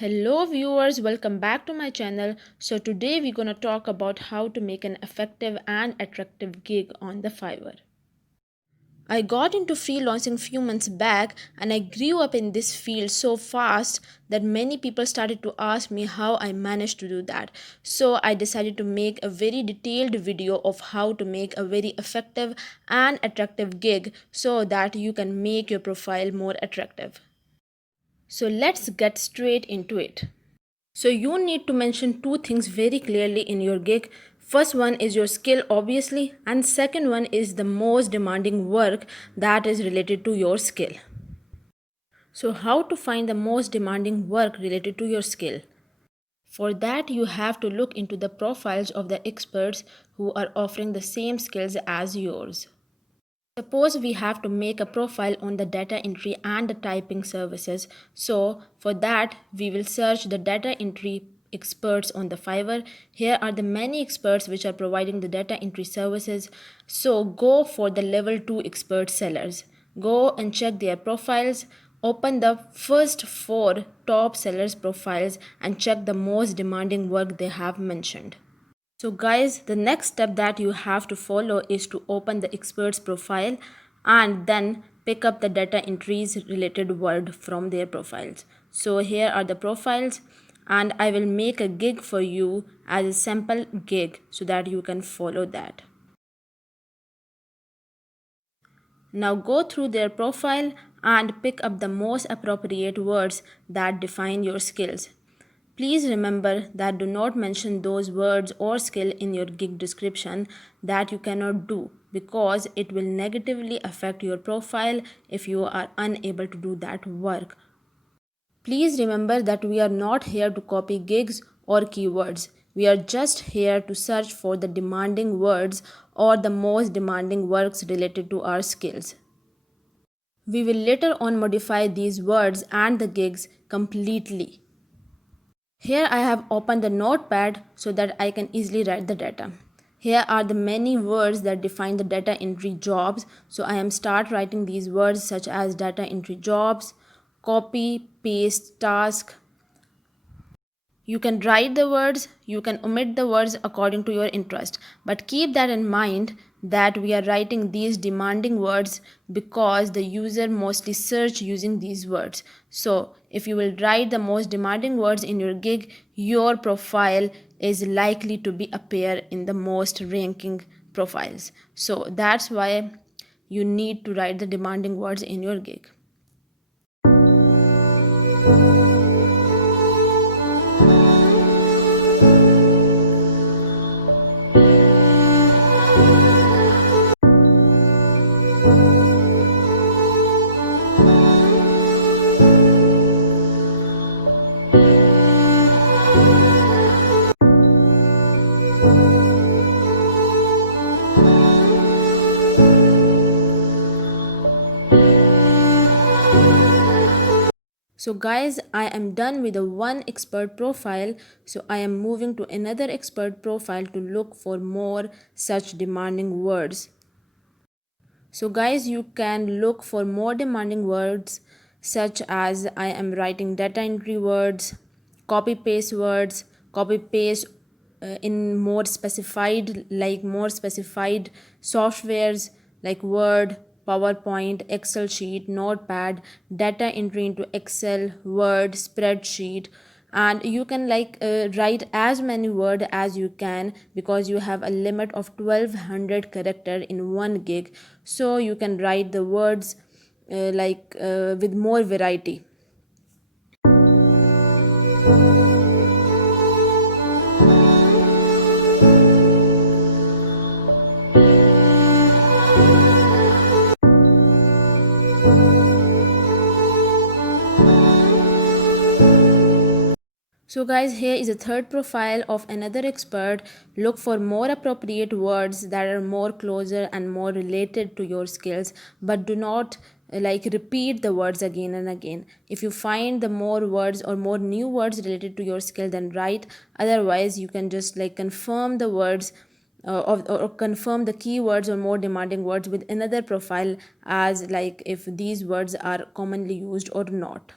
Hello viewers, welcome back to my channel. So today we're going to talk about how to make an effective and attractive gig on the Fiverr. I got into freelancing few months back and I grew up in this field so fast that many people started to ask me how I managed to do that. So I decided to make a very detailed video of how to make a very effective and attractive gig so that you can make your profile more attractive. So let's get straight into it. So you need to mention two things very clearly in your gig. First one is your skill obviously, and second one is the most demanding work that is related to your skill. So how to find the most demanding work related to your skill? For that you have to look into the profiles of the experts who are offering the same skills as yours. Suppose we have to make a profile on the data entry and the typing services. So for that, we will search the data entry experts on the Fiverr. Here are the many experts which are providing the data entry services. So go for the level 2 expert sellers. Go and check their profiles. Open the first 4 top sellers profiles and check the most demanding work they have mentioned. So guys, the next step that you have to follow is to open the expert's profile and then pick up the data entries related word from their profiles. So here are the profiles and I will make a gig for you as a sample gig so that you can follow that. Now go through their profile and pick up the most appropriate words that define your skills. Please remember that do not mention those words or skill in your gig description that you cannot do because it will negatively affect your profile if you are unable to do that work. Please remember that we are not here to copy gigs or keywords. We are just here to search for the demanding words or the most demanding works related to our skills. We will later on modify these words and the gigs completely. Here I have opened the notepad so that I can easily write the data. Here are the many words that define the data entry jobs. So I am start writing these words such as data entry jobs, copy, paste, task. You can write the words, you can omit the words according to your interest. But keep that in mind that we are writing these demanding words because the user mostly search using these words. So if you will write the most demanding words in your gig, your profile is likely to be appear in the most ranking profiles. So that's why you need to write the demanding words in your gig. So guys, I am done with the one expert profile. So I am moving to another expert profile to look for more such demanding words. So guys, you can look for more demanding words such as I am writing data entry words, copy paste in more specified softwares like Word, PowerPoint, Excel sheet, Notepad, data entry into Excel, Word, spreadsheet, and you can write as many word as you can because you have a limit of 1200 character in one gig, so you can write the words with more variety. So guys, here is a third profile of another expert. Look for more appropriate words that are more closer and more related to your skills, but do not repeat the words again and again. If you find the more words or more new words related to your skill, then write. Otherwise, you can just confirm the words or confirm the keywords or more demanding words with another profile as if these words are commonly used or not.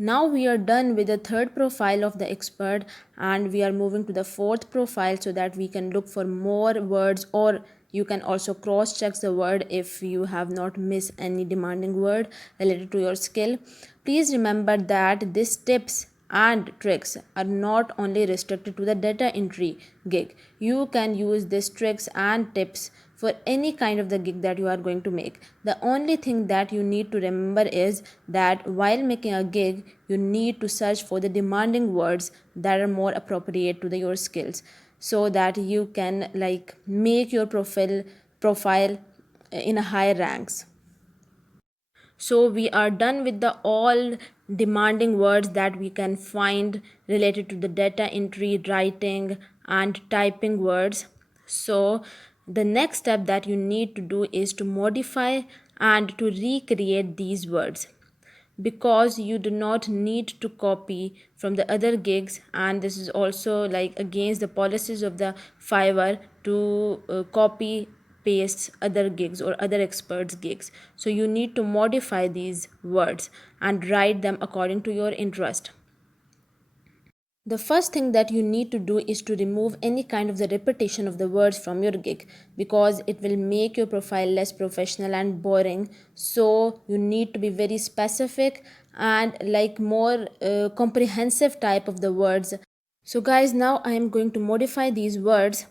Now we are done with the third profile of the expert, and we are moving to the fourth profile so that we can look for more words, or you can also cross check the word if you have not missed any demanding word related to your skill. Please remember that these tips and tricks are not only restricted to the data entry gig. You can use these tricks and tips for any kind of the gig that you are going to make. The only thing that you need to remember is that while making a gig, you need to search for the demanding words that are more appropriate to your skills, so that you can make your profile in a higher ranks. So we are done with the all demanding words that we can find related to the data entry, writing and typing words. So the next step that you need to do is to modify and to recreate these words, because you do not need to copy from the other gigs, and this is also against the policies of the Fiverr to copy paste other gigs or other experts gigs. So you need to modify these words and write them according to your interest. The first thing that you need to do is to remove any kind of the repetition of the words from your gig, because it will make your profile less professional and boring. So you need to be very specific and more comprehensive type of the words. So guys, now I am going to modify these words.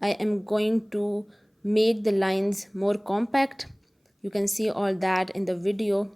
I am going to make the lines more compact. You can see all that in the video.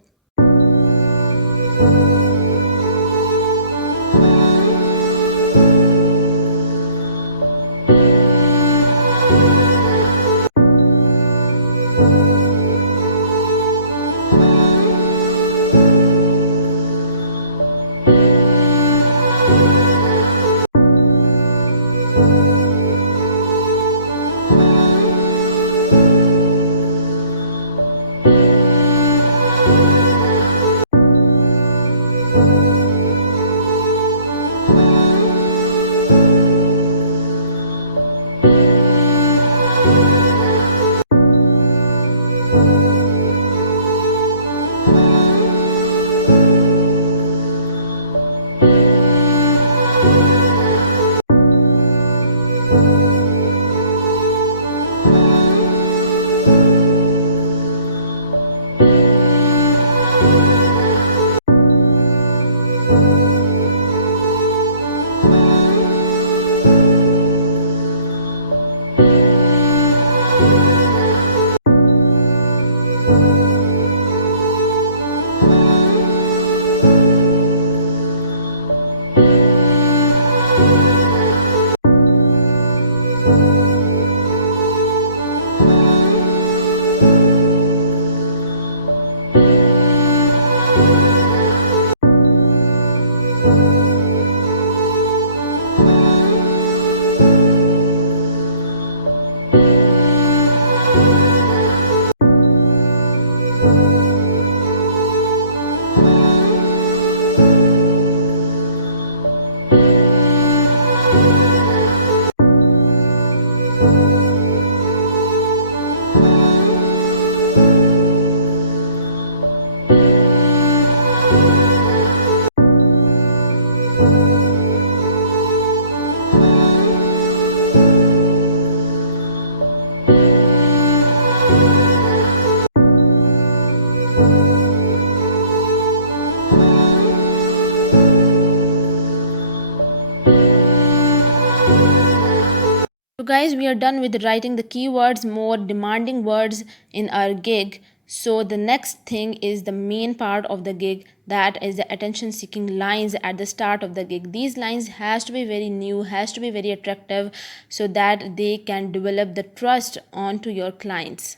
So guys, we are done with writing the keywords, more demanding words in our gig. So the next thing is the main part of the gig, that is the attention seeking lines at the start of the gig. These lines has to be very new, has to be very attractive, so that they can develop the trust onto your clients.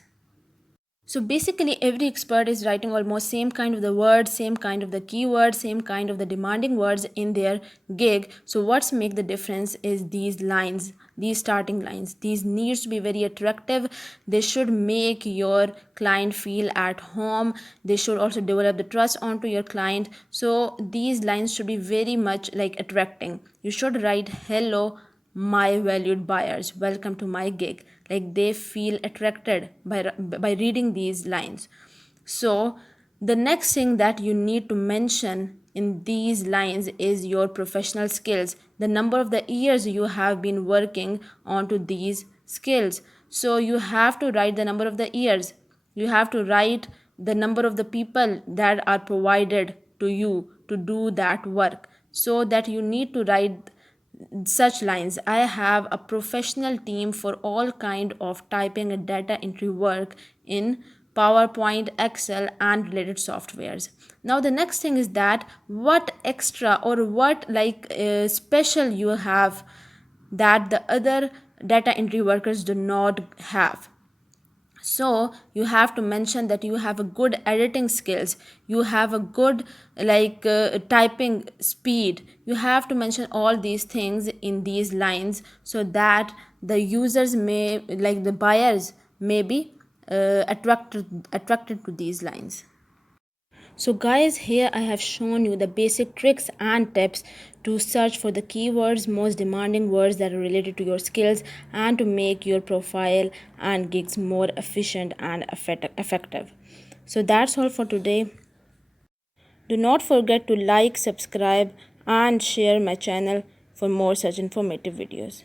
So basically every expert is writing almost same kind of the words, same kind of the keywords, same kind of the demanding words in their gig. So what's make the difference is these lines, these starting lines. These needs to be very attractive. They should make your client feel at home. They should also develop the trust onto your client. So these lines should be very much attracting. You should write, hello my valued buyers, welcome to my gig. They feel attracted by reading these lines. So the next thing that you need to mention in these lines is your professional skills, the number of the years you have been working onto these skills. So you have to write the number of the years, you have to write the number of the people that are provided to you to do that work. So that you need to write such lines: I have a professional team for all kind of typing and data entry work in PowerPoint, Excel and related softwares. Now the next thing is that what extra or what special you have that the other data entry workers do not have. So you have to mention that you have a good editing skills, you have a good typing speed. You have to mention all these things in these lines so that the users may, like the buyers, may be attracted to these lines. So guys, here I have shown you the basic tricks and tips to search for the keywords, most demanding words that are related to your skills, and to make your profile and gigs more efficient and effective. So that's all for today. Do not forget to like, subscribe and share my channel for more such informative videos.